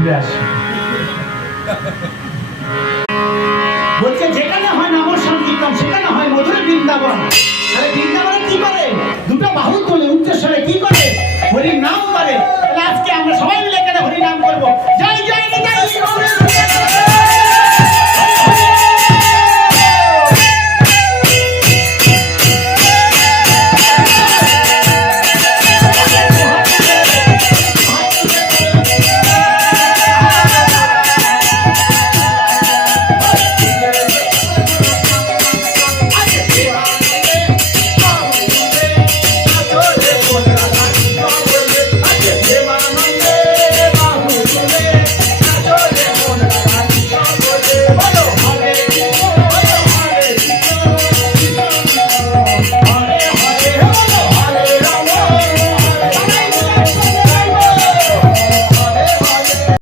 ঘুরে আসি। বলছে যেখানে হয় নাম সংকীর্তন সেখানে হয় মধুর বৃন্দাবন। তাহলে বৃন্দাবনে কি করে? দুটো বাহু তোলে উচ্চস্বরে কি করে? হরি নাম করে। তাহলে আজকে আমরা সবাই মিলে এখানে হরি নাম করবো।